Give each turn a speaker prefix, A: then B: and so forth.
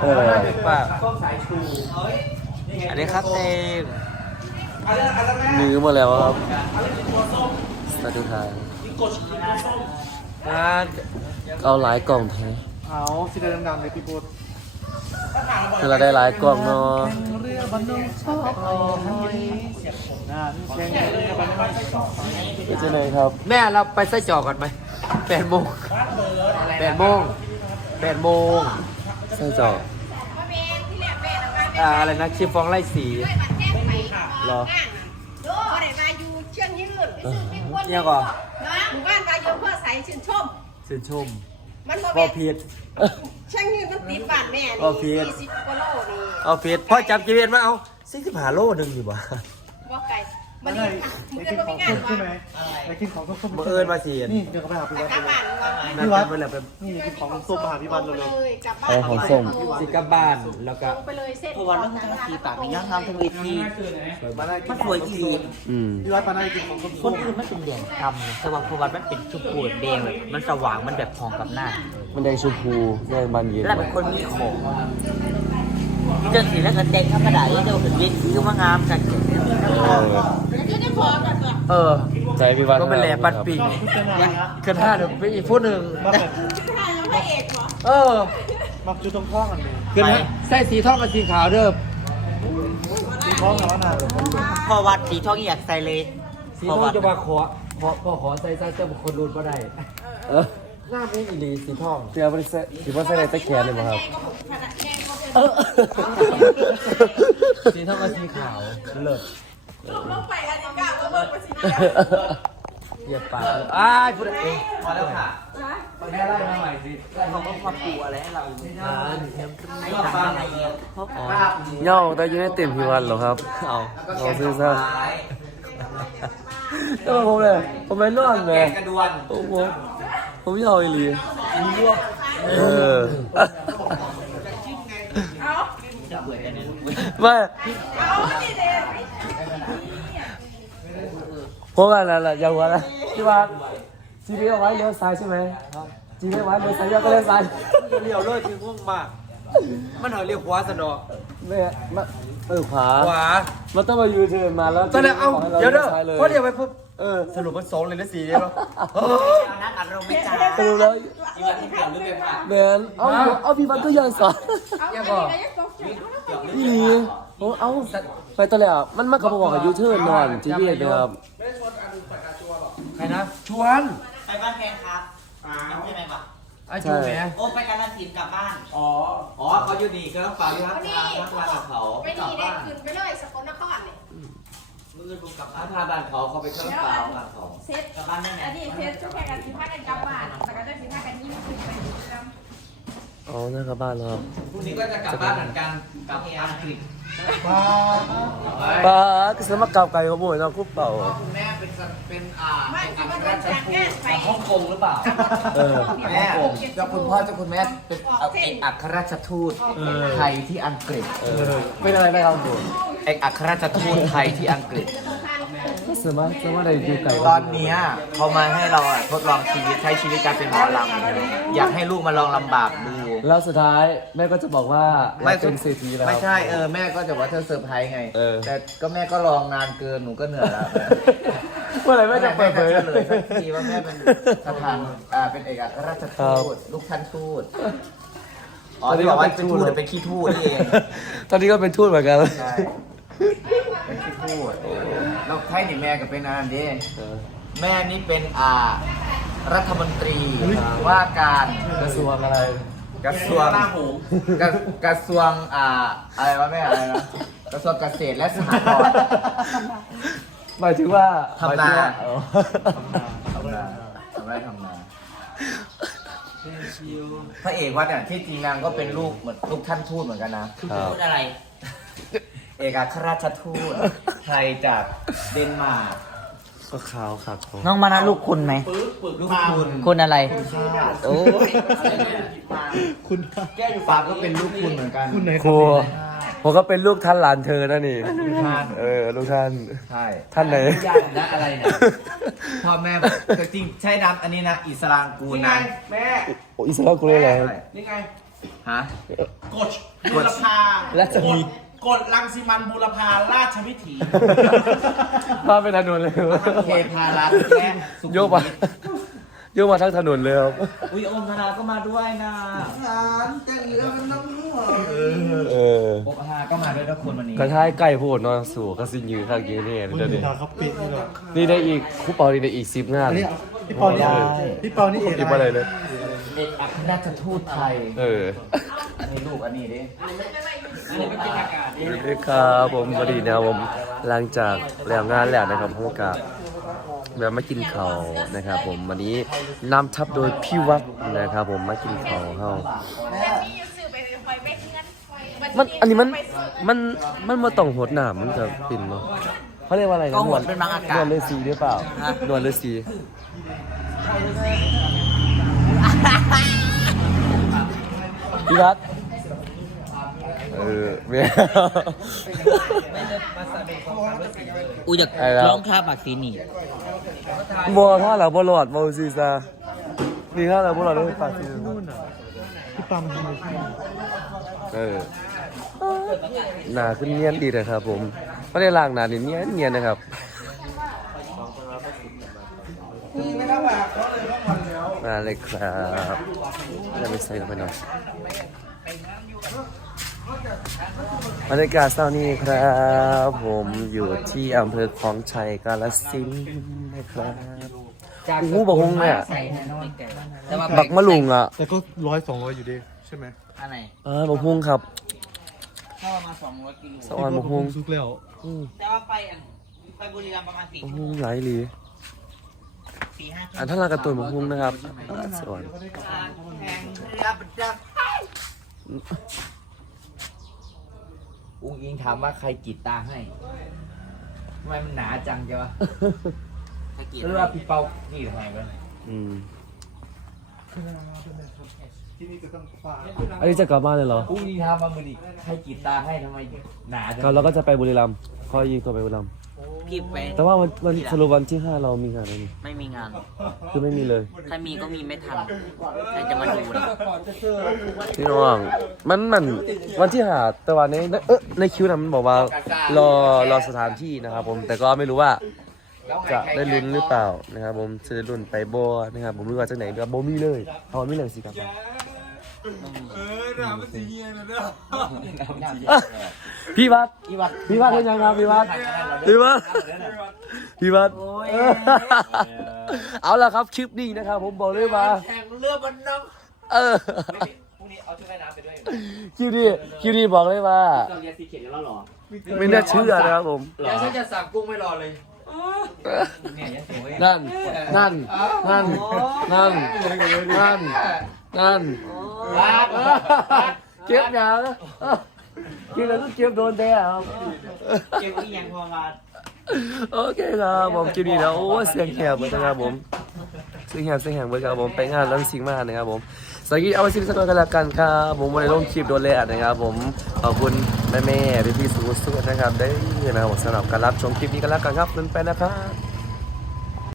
A: เออ
B: ว่า
C: ส้มสายชู
B: อันนี้ครับเอง
C: อะไรอะไรแม่
A: มือหมดแล้วครับ
C: อะไรคือตัวส้ม
A: สวัสดีครับ
C: มีกดมีตัวส้ม
B: อ่า
A: เอาหลายกล่องแท้
D: เอาสีแดงดำๆเลยพี่พูด
A: คือเราได้หลายกล่องเนาะ
D: เรือบันนงชอบลอยนั่นแข่งเรือบันนงชอบ
A: เป็นจังไดครับ
B: แม่เราไปไส้จอก่อนไหมแปดโมงแปดโมงแปดโมง
A: ใส่จอก
B: อ่าอะไรนะชิฟฟองไล่สี
A: รอ
E: ดูได้มาอยู่เชียงยืนไปซื้อไปกวน
B: เนี่ยก่อน
E: นะหมู่บ้านมาอยู่เพื่อใส่ชื่นชม
B: ชื่นชม
E: มันบ่
B: พ่อ
E: แม่น
B: พีท
E: เชียงยืนมันติดบ้านแม่
B: อ๋อ
E: นี่
B: ผิด
E: สี่สิบกว่าโลนี่
B: เอาพีทพ่อจับจีเวนมาเอาซิสิบหาโลหนึ่งอยู่บ่
E: บ่ไกลมัน
D: ได้
E: นี่มึง
D: ได้
E: เอิ้
D: กิ
E: น
D: น
E: บ่
D: ข
E: มี
D: อง
E: งาน
D: ส้ม
E: บ่
D: ใช่ไหมได้กินของส้ม
B: บังเอิญมาเสียน
D: นี่เดี๋ยวก็ไปหาพี่
E: แต่
D: วัด
E: กลับบ้า นว่า
B: นัดกันเมื่อไหร่ไป
D: นี่กินของส้มมาหาพี่วัด
E: ตรง
D: เร็ว
E: ไปเลยกลับบ้าน
A: เอาของส้ม
B: สิกลับบ้านแล้ว
E: ต
B: ก็
E: รงไปเลยเส้น
F: เพราะว่ามันต้องทีปากมีย่างทำทั้งเวที
D: ๆมาได้กิ
F: มันนสวยอีหลี
A: อืม
D: พี่วัดมาได้กินของส้ม
F: คนอื่นมันเป็นแดงทำสว่างพวัดมันเป็นชมพูแดงแบบมันสว่างมันแบบทองกับหน้า
A: มันแดงชมพูแดงบานเย็น
F: แล้วเป็นคนมีของเจอสีแล้วก็แดงธรรมดาแล้วเจอถึงเวทีก็มางามกัน
A: เออ
E: ก็จะพอกันตัว
B: เออ
A: ใจพี่วัด
B: ก็เป็นแหล่ปัดปิง
D: ชุดเจ้านายฮะ
B: ขึ้นห้าเดี๋ยวไปอีกผู้หนึ่ง
D: มาแบบ
E: ใช่แล้วพระเอกเหรอ
B: เออ
D: มาชุดตรงท้องกันเลย
B: ขึ้นห้าใส่สีทองกับสีขาวเด้อ
D: ชุดท้องกับว่านาเลย
F: พอวัดสีทองอยากใส่เลย
B: สีทองจะมาขอขอขอขอใส่ใส่เจ้าคนรุ่นก็ได้
A: เออ
B: หน้าไม่อีหลีสีทอง
A: เสียบริษัทสิบ่ใส่ในตะแกรงเลยบ่ครับ
E: แกก็ขนาดแกก็เป็น
A: เออ
B: สีทองกับสีขาวเลิศ
E: ลงไปอันนี้กล้าว่าเบิ่งไปสินะ
B: เหยียบปากเลยอ้ายพูดเอง
C: พอแล้วค่ะ
B: แม่ไล่มาใหม่สิ
F: เขาก็ความปูอะไรให้เรา
B: อ่า
F: ไม่ทำอะไรเงี้ยเพราะอ๋อ
A: เหย่าแต่อยู่ในเต็มพี่วัดเหรอครับ
B: เอา
A: เอาซื้อซะแต่ว่าผมเลยผมไม่นอนเลย
C: กระดวน
A: โอ้โหผมเหย่าอีหลีเออ
E: เอา
F: จะเบื่อกันเนี่ย
A: ไม่
E: เอาดิเด็ก
A: เพราะว่าอะไรล่ะอย่างว่าอะไรที่ว่าจีพีเอาไว้เลี้ยวซ้ายใช่ไหมจีพีเอาไว้เลี้ยวซ้ายย่าก็เลี้ยวซ้าย
B: เลี้ยวเลยถึงง่วงมาก มันเหรอเลี้ยวขวาสนอ
A: ไม่มาเออขวา
B: ขวา
A: มันต้องมายูเทิร์นมาแล้ว
B: ตอนแรกเอ้า
A: ให้
B: เดี๋ยวเด้อ
A: ซ้ายเลย
B: พอเดี๋ยวไปปุ๊บ
A: เออ
B: สรุปมันสองเลยนะสี่เนี่ยเนาะ
F: นักอารมณ์ไม่จ้า
A: สรุปแล้ว
C: อีวันที่เปลี่ยนรูปเลยค่ะ
A: แมนเอาเอาพี่มันก็ยังสอน
E: เอาดิเด็กยังตกใจเอาแล้ว
A: พี่หลีโอ้เอา ไปตอนแรกอะมันมากับบอกกับยูเทิร์นนอนจีพีนะครับ
B: ใครนะชวน
F: ไปบ้านแพงครับใช่ไหมปะ
B: ไอ้ชวนแหม
F: โอ้ไปการันตีกลับบ้าน
C: อ๋อ อ๋อเขาอยู่นี่ก็ต้องฝากที่พักทางพักบ้านเขา
E: ไปนี่ได้ขึ้นไปเลยสกลนครนี่
F: มือผมกลับ
C: ถ้า
F: บ้าน
C: ทางบ้านเขาเขาไปเครื่องเปล่าบ้านเขา
E: เซ็ต
F: กลับบ้านได้ไง
E: อันนี้เซ็ตชุดแข่งกันสิพากันกลับบ้านแต่ก็จะสิพากันยิ้มขึ้นไปเรื่อย
A: อ๋อนั่นครับบ้านเราครับ
C: พรุ่งนี้ก็จะกลับบ้านเหมือนกันกลับอังกฤษ
D: มา
A: ป้าก็สมัครเก่าไก่ขโมยน้องคุปเป่า
C: คุณแม่เป็นเป็นอ่า
E: ๆบ้านที่มันโดนจัดงานไป
C: ฮ่องกงหรือเปล่า
A: เออ
C: แม่เจ้าคุณพ่อเจ้าคุณแม่เป็นเอกอัครราชทูตไทยที่อังกฤษ
A: เออเป็นอะไรไม่ครับผม
C: เอกอัครราชทูตไทยที่อังกฤษ
A: ก็สามารถสามารถได้ดูไก่
C: ตอนเนี้ยเขามาให้เราอะทดลองชีวิตใช้ชีวิตการเป็นหมอลำอยากให้ลูกมาลองลำบากดู
A: แล้วสุดท้ายแม่ก็จะบอกว่าเราเป็นเศรษฐีแล้ว
C: ไม่ใช่เออแม่ก็จะว่าเธอเซอร์ไพรส์ไง
A: เออ
C: แต่ก็แม่ก็ลองนานเกินหนูก็เหนื่อยแล้ว
A: เมื่อไหร่แม่จะเปิดเผย
C: แม่จะเฉลยสักทีว่าแม่เป็นสถานอ่าเป็นเอกอัครราช
A: ครั
C: ทู
A: บ
C: ตลูกท่านทูตอ๋อที่บอกว่าเป็นทูตหรือเป็นขี้ทูตนี่เอง
A: ตอนนี้ก็เป็นทูตเหมือนกัน
C: ใช่เป็นขี้ทูตเราไทยนี่แม่ก็เป็นอันเด้
A: เออ
C: แม่นี่เป็นอ่ารัฐมนตรีว่าการ
A: กระทรวงอะไร
C: กระทรวงกระกระทรวงอ่าอะไรวะแม่อะไรนะกระทรวงเกษตรและสหกรณ์
A: หมายถึงว่า
C: ทำนา
A: หมยถึงว่อ๋อ
C: ทำนาทำไรทำนาพระเอกวัดเนี่ยที่จริงนางก็เป็นลูกเหมือนลูกท่านทูตเหมือนกันนะ
A: ครับ
F: พูดอะไร
C: เอกอัครราชทูตไทยจากเดนมาร์ก
A: ก็ขาวขาดของ
F: น้องมานะลูกคุณไหม
C: ลูกคุณ
F: คุณอะไรโอ้ย
D: คุณ
C: แก้วอยู่ฟาร์มก็เป็นลูกคุณเหมือนกัน
D: คุณไหน
A: ครูผมก็เป็นลูกท่านหลานเธอนั่นนี่
C: ท่าน
A: เออ ลูกท่าน
C: ใช่
A: ท่านไหน
C: ญาตินะอะไรเนี่ยพ่อแม่แต่จริงใช่น้ำอันนี้นะอิสลามกูลนะ
A: โอ้อิสลามกูเลยเหรอ
C: ใช่
B: นี่ไง
C: ฮะ
D: กดบุรพา
A: ราชวิถี
D: กด รังสิมันบุรพาราชวิถี
A: มาเป็นถนนเลย
C: เคพารัตแม่สุขุมวิท
A: โยกมาโยกมาทั้งถนนเลยครับ
C: อุ้ยโอมธนาก็มาด้วยนะ
A: เออ
C: โอมธนาก็มาด้วยทุกคนวันนี้
A: กระท้ายไก่โพดนอนสู่ก็สิยืนข้างยืนนี่เดี๋ยวนี้
G: เขาปิดนี่หรอ
A: นี่ได้อีกคู่เปานี่ได้อีกสิบงาน
G: พี่เปานี่พี่เปานี่เอก
A: อีกมาเลยเลย
C: เอกอัครราชทูตไทย
A: เออ
C: อันนี้ลูกอันนี้ดิ
A: สวัสดีครับผมสวัสดีนะครับผมหลังจากแล้วงานแล้วนะครับผมก็แบบมากินข้าวนะครับ ผมวันนี้นำทัพโดยพี่วัดนะครับ ผมมากินข้าวเฮา
E: แต่มีอยู่สื่อไปคอยไปเงิน
A: มันอันนี้มันมันมันมาต้องหดหนามมันจะปิ่นเนาะเขาเรียกว่าอะไรนะ
F: ก็หดเป็นบางอากาศ
A: นวลฤาษีหรือเปล่า
F: ฮะ
A: นวลฤาษี พี่วัดเออเมีย
F: อูอยาก
A: ไอ้แล้ว
F: ร้องคาปากสีนี่
A: บอถ้าเราบอหลอดบอซีซานี่ถ้าเราบอหลอดได้ปากซีซา
G: พี่ปั๊มทำไมพี่
A: เออหนาขึ้นเนียนดีนะครับผมไม่ได้ล้างหนานี่เนียนเนียนนะครับมาเลย ครับจะไปใส่ลงไปหน่อยบรรยากาศเช้านี้ครับ ผมอยู่ที่อำเภอคลองชัยกาฬสินธุ์นะครับโอ้โหบักฮงเนี่ย
F: แต่ว่า
A: บักมะลุงอะ
G: แต่ก็ร้อยสองร้อยอยู่ดีใช่ไหม
F: อันไหน
A: เออบักฮงครับ
F: ถ้าประมาณสองร้อยกิโล
A: สวรรค์บักฮง
G: ซุกแล้ว
A: อืม
F: แต่ว่าไปอันไปบุรีรัมย์ประมาณสี่
A: บัก
F: ชั่ว
A: ฮ
F: โมง
A: งหลายหลี
F: สี่ห้าชั่ว
A: อัน
F: โมง
A: ท่านลากระตุนบักฮงนะครับอ่าสวรรค์
F: แพงรับจับ
C: อุ้งอิงถามว่าใครกรีดตาให้ทำไมมันหนาจังจ้ะ
F: ตะเกียบ
C: แล้วว่าพี่เปานี่ทำไมวะ
A: อืม
G: ที่นี่จะต้องฟ้า
A: อันนี้จะกลับบ้านเลยเหรอ
C: อุ้งอิงถามว่ามือดิใครกรีดตาให้ทำไมหนาจัง
A: ก็เราก็จะไปบุรีรัมย์คอยยิงตัวไปบุรีรัมย์
F: พี่ไป
A: แต่ว่าวันวันสรุปวันที่ห้าเรามีงานอะไรนี่
F: ไม่มีงาน
A: คือไม่มีเลย
F: ถ้ามีก็มีไม่ทันใครจะมาดูนะ
A: พี่น้องมันมันวันที่หาแต่ว่าในเออในคิวนั้นมันบอกว่ารอรอสถานที่นะครับผมแต่ก็ไม่รู้ว่าจะได้ลุ้นหรือเปล่านะครับผมจะได้ลุ้นไปบอนะครับผมไม่รู้ว่าจากไหนเดี๋ยวโบมีเลยเอาไม่เลยสิครับ อะพี่วัดพี่วัดเป็นยังครับพี่วัดพี่วัดพี่วัดเออเอาละครับคลิปนี้นะครับผมบอกเลยว่า
C: แข่งเรือบันน้อง
A: เออ
C: พรุ่งนี้เอาชุดว่ายน้ำไปด้วย
A: คลิปนี้คลิปนี้บอกเลยว่า
C: เราเรียนซีเขียนกันแล้วหรอ
A: ไม่น่าเชื่อนะครับผม
C: เดี๋ยวฉันจะสั่งกุ้งไม่รอเลยเนี่ยยังเสียงเว้ย
A: นั่น นั่น นั่น นั่น นั่ นนั่นเก็บยาแล้วกินแล้วก็เก็บโดนแท้ครับ
F: เก็บอีกอย่างพอมา
A: โอเคครับผมคลิปนี้แล้วโอ้เสียงแหบเหมือนกันครับผมเสียงแหบเสียงแหบเหมือนกันครับผมไปงานแล้วสิงมากนะครับผมสวัสดีเอาไว้สิสักหน่อยกันละกันครับผมวันนี้ลงคลิปโดนเลยอะนะครับผมขอบคุณแม่แม่ๆพี่ๆสู้ๆนะครับได้นะครับผมสำหรับการรับชมคลิปนี้กันแล้วกันครับเพื่อนๆนะครับ